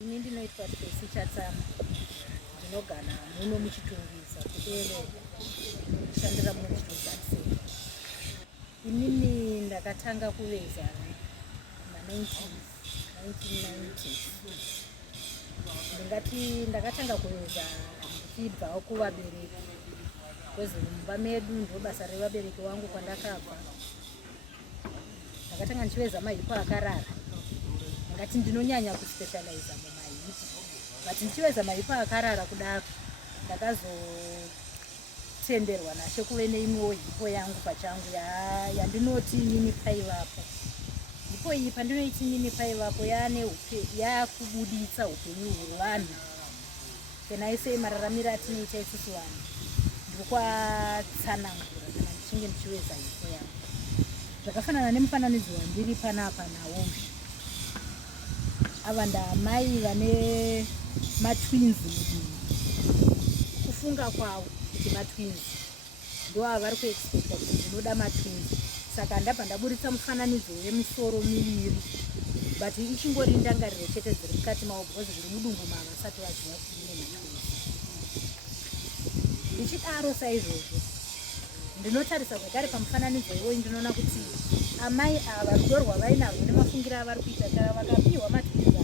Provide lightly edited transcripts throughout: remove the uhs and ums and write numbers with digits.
Ini ndinoitwa Tracy Chatsama, ndinogara muno muChitungwiza kubereka ndishandira muno muChitungwiza. Inini ndakatanga kuveza ma1990s. Ndingati ndakatanga kuveza ndichibva kuvabereki, kwezi mumba medu ndo basa revabereki vangu kwandakabva. Ndakatanga ndichiveza mahipo akarara. Ngati ndinonyanya kuspecialize mumahipo, but ndichiveza mahipo akarara kudaro ndakazotenderwa naShe kuve neimwewo hipo yangu pachangu yandinoti inini paivapo. Hipo iyi pandinoiti inini paivapo yakubuditsa upenyu hwevanhu. Can I say mararamiro atinoita isusu vanhu ndokwatsanangura kana ndichinge ndichiveza hipo yangu. Zvakafanana nemufananidzo wandiri panapa nawo. Ava ndamai vane matwins mudivi. Kufunga kwavo kuti matwins ndo ava vari kuexpecta kuti ndinoda matwins. Saka ndabva ndaburitsa mufananidzo wemisoro miviri, but ichingori ndangariro chete dziri mukati mavo because zviri mudumbu mavo vasati vaziva kuti ndine matwins. Ndichidaro saizvozvo ndinotarisa zvakare pamufananidzo iwoyu ndinoona kuti amai ava rudo rwavainarwo nemafungiro avari kuita kana vakapiwa matwins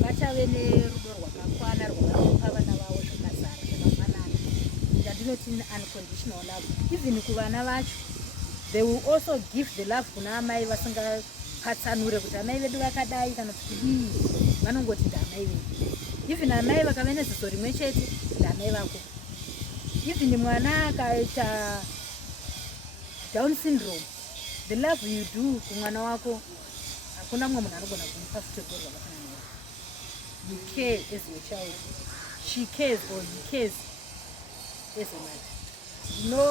vachave nerudo rwakakwana rwavanopa vana vavo zvakazara zvakafanana. Ndinoti unconditional love. Even kuvana vacho they will also give the love kuna amai vasingapatsanure kuti amai vedu vakadai kana kuti vanongoti ndamai vedu. Even amai vakave neziso rimwe chete ndamai vako. Even mwana akaita Down syndrome, the love you do kumwana wako hakuna mumwe munhu anogona kumupa futi rwakafanana naye. You care as your child. She cares or he cares as a mother. No,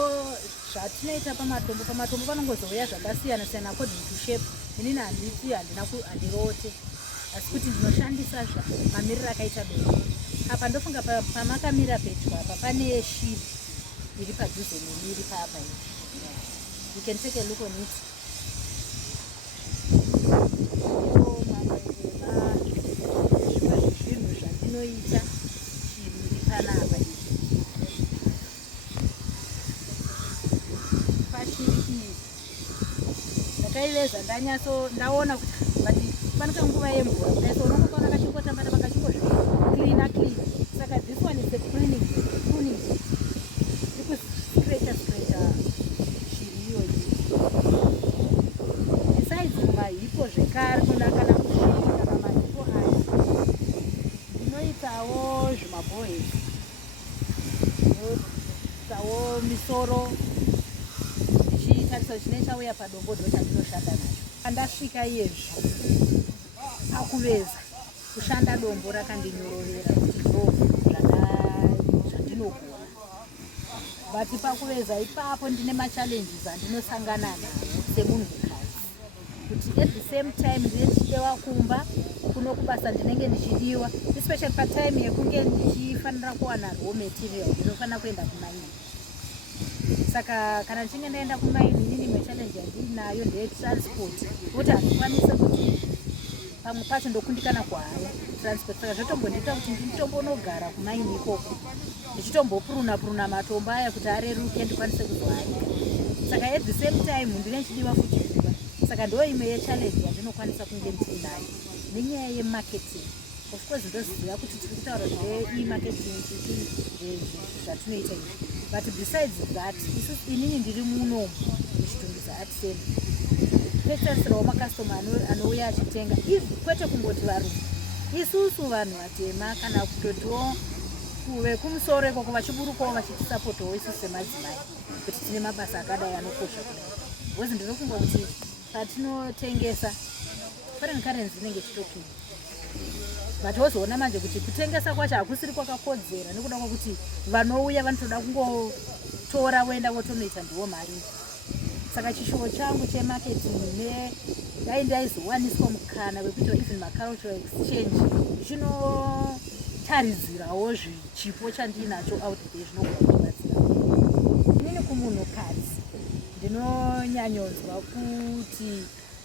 zvatinoita pamatombo panongozouya zvakasiyana siyana according to shape. Inini handiti handirote, asi kuti ndinoshandisa mamiriro akaita doko. Apa ndofunga pamakamira pedyo apa pane shiri iri padhuze nemiri paapa. You can take a look on it. Zvinhu zvandinoita shiri panapa pashiri iyi ndakaiveza ndaona kuti panika nguva yemvura kudai so unongoona kachingotamba pakachingozvicleana. Saka this one is the pruning ikuscratcha shiri iyoyi. Besides mahipo zvekare kunakana kusvika pamahipo aya ndinoitawo zvimabhohezi, ndinoitawo misoro ndichitarisa chinenge chauya padombo ndo chandinoshanda nacho. Andasvika iyezvi pakuveza kushanda dombo rakandinyorovera kuti ndo zvandinogona. But pakuveza ipapo ndine machallenges andinosangana nawo semunhukadzi, kuti at the same time ndine ndichidiwa kumba kuno kubasa ndinenge ndichidiwa, especially patime yekunge ndichifanira kuwana raw material ndinofanira kuenda kumaini. Saka kana ndichinge ndaenda kumaini inini imwe challenge yandinayo ndeyetransport, kuti handikwanise kuti pamwe pacho ndokundikana kwayo transport. Saka zvotombondiita kuti nditombonogara kumaini ikoko ndichitombopuruna matombo aya kuti areruke ndikwanise kuzoarika. Saka at the same time ndine chidiwa futi kuba. Saka ndo imwe yechallenge yandinokwanisa kunge ndinayo nenyaya yemarketing. Of course ndoziva kuti tiri kutaura zve-marketing zvatinoita izvi, but besides that inini ndiri muno muChitungwiza art center ndinotarisirawo makastoma anouya achitenga, if kwete kungoti varume, isusu vanhu vatema kana kutotiwo vekumusoro ikoko vachiburukawo vachitisapotawo isusu semadzimai kuti tine mabasa akadai anokosha kudai. Because ndinofunga kuti patinotengesa foreign currency inenge ichitopinda, but wozoona manje kuti kutengesa kwacho hakusiri kwakakodzera nekuda kwekuti vanouya vanotoda kungotora voenda votonoita ndiwo mari. Saka chishuwo changu chemarketing dai ndaizowaniswa mukana wekuti even macultural exchange chinotarizirawo zvichipo chandinacho out there zvinogona kubatsira. Inini kumunhukadzi ndinonyanyonzwa kuti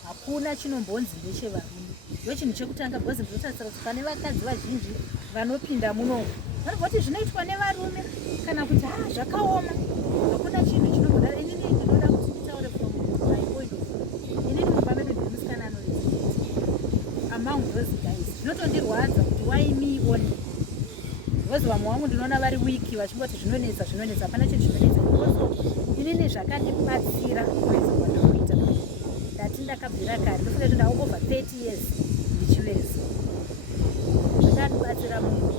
hakuna chinombonzi ndechevarume. Ndochinhu chekutanga because ndinotarisira kuti pane vakadzi vazhinji vanopinda muno vanobva kuti zvinoitwa nevarume kana kuti zvakaoma hakuna chinhu chinogona. Inini ndinoda kuti nditaure from my point of view. Inini mumba medu ndiri musikana anorespekti among those guys. Zvinotondirwadza kuti why me only, because vamwe vangu ndinoona vari wiki vachingoti zvinonetsa hapana chinhu chinonetsa. Inini zvakandibatsira kuveza kwandinoita ndati ndakabvira kare ndofunga kuti ndava over 30 years ndichiveza. Zvakandibatsira munhu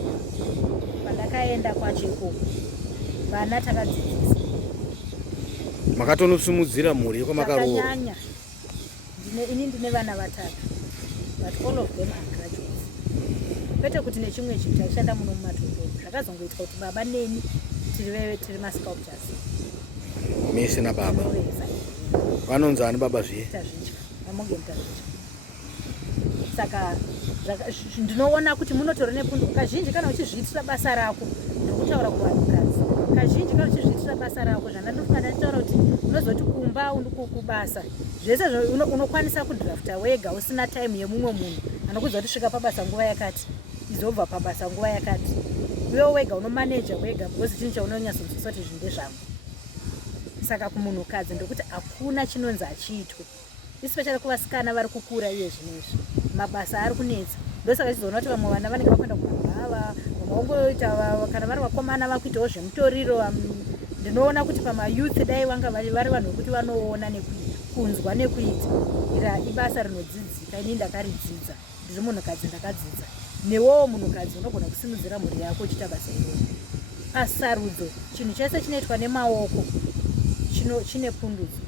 pandakaenda kwacheko vana takadzidzisa. Makatonusimudzira mhuri kwamakaroora. Zvakanyanya. Ini ndine vana vatatu but all of them are graduates. Kwete kuti nechimwe chinhu chaishanda muno mumadhorobha zvakazongoitwa kuti baba neni tiri masculptors. Mese nababa vanonzi ani baba zviye tazvidya vamonge mutazvidya. Saka ndinoona kuti munotora nepundu kazhinji kana uchizviitira basa rako. Ndokutaura kuvanhukadzi kazhinji kana uchizviitira basa rako zvandandofana ndataura kuti unozoti kumba kubasa zvese unokwanisa kudhirafta wega usina time yemumwe munhu anokuudza kuti svika pabasa nguva yakati izobva pabasa nguva yakati. Iwewe wega unomaneja wega because chinhu chaunonyatsoziva kuti zvinhu ndezvangu. Saka kumunhukadzi ndokuti hakuna chinonzi achiitwe, especially kuvasikana vari kukura iye zvinezvi mabasa ari kunetsa. Ndosaka chizoona kuti vamwe vana vanenge vakuenda kumabhava, vamwe vangoita kana vari vakomana vakuitawo zvemutoriro. Ndinoona kuti pamayouth dai vanga vari vanhu vekuti vanoona kunzwa nekuita ira ibasa rinodzidzika. Ini ndakaridzidza, ndiri munhukadzi ndakadzidza. Newewo munhukadzi unogona kusimudzira mhuri yako uchiita basa iroro. Pasarudzo chinhu chese chinoitwa nemaoko chine pundutso.